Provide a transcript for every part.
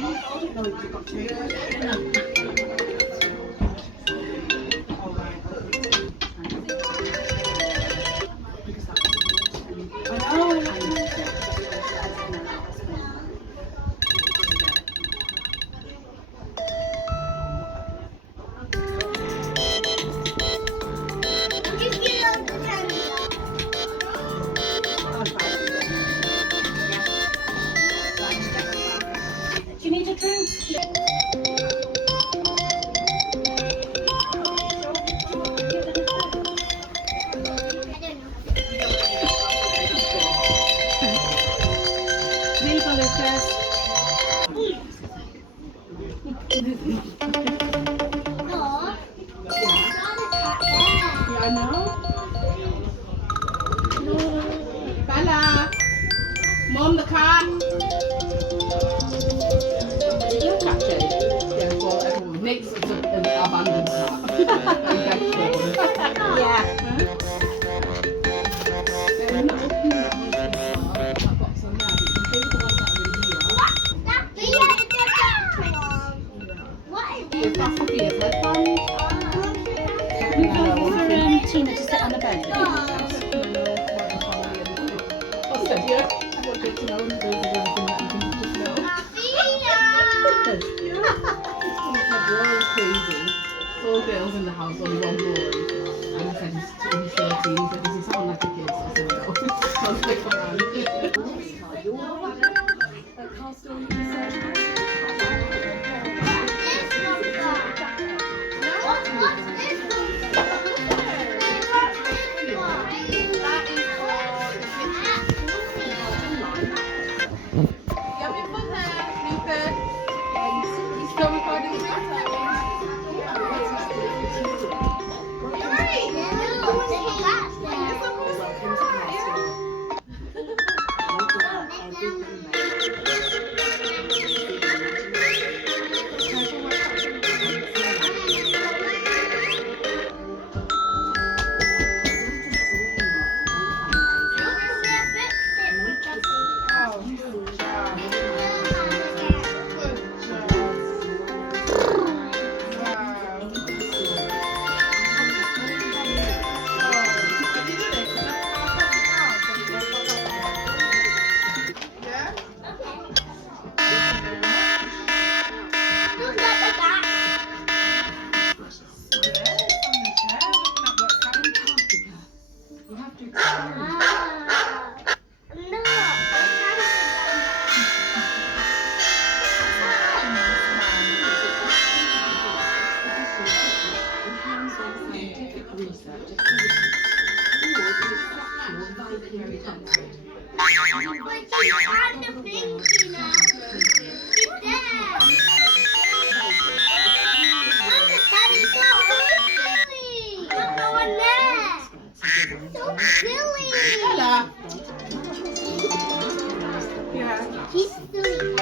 Do you need a drink? There you go, Lucas. Yeah, I know. Bella, Mom, the cat. Did you catch it? Yeah, well, everyone. Nick's an abandoned cat. Yeah. Tina to sit on the bed. Four girls in the house, only one boy. And he said he's 13, he said, does he sound like a kid? So I said, no. I was like, come on. He's silly.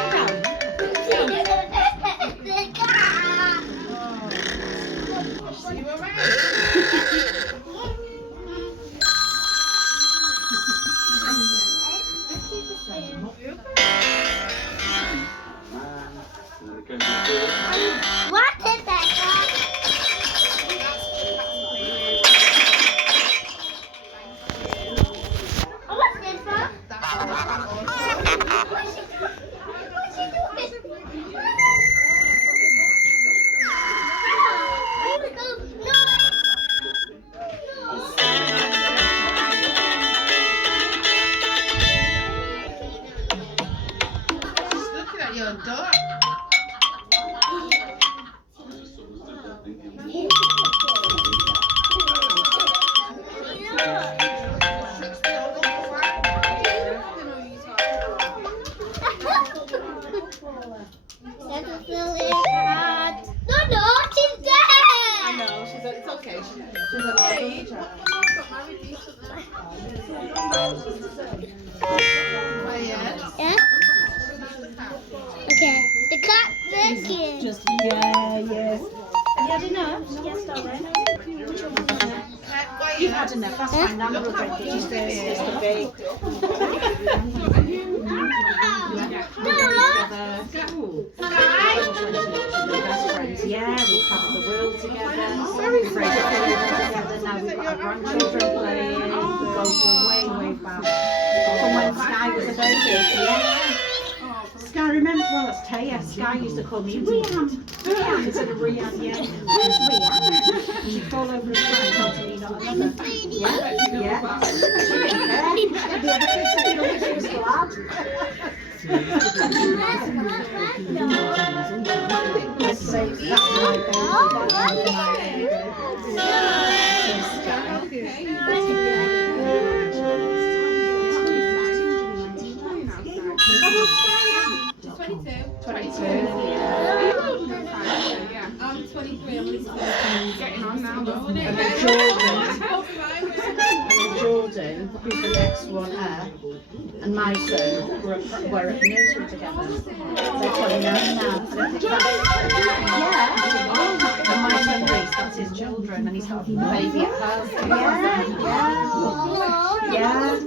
What is that? What's this for? Looking at your dog. That's a silly cat. No, she's dead. I know, it's okay. She's a Yeah? Okay. The cat looking. Just, yeah, yes. Have you had enough? Yes, darling. You've had enough, that's fine. Now we'll drink it. Just this, the bake. No. together. Very together. Now we've got our grandchildren playing. We go way, way back. From when Sky was a baby. Yeah. Sky, remember, well, that's Taya. Sky used to call me Rian. Rian instead of Rian, yeah. Where's Rian? And she'd fall over and cry and come to me, not another. Yeah, yeah. The other kids said, you know, she was glad. Let's say, that's my baby, I'm 23. I'm getting on now. And then Jordan, who's the next one, and my son were at nursery together. They're 29 now. And I think that's, and my son Reese, that's his children, and he's got a baby at home. Yeah.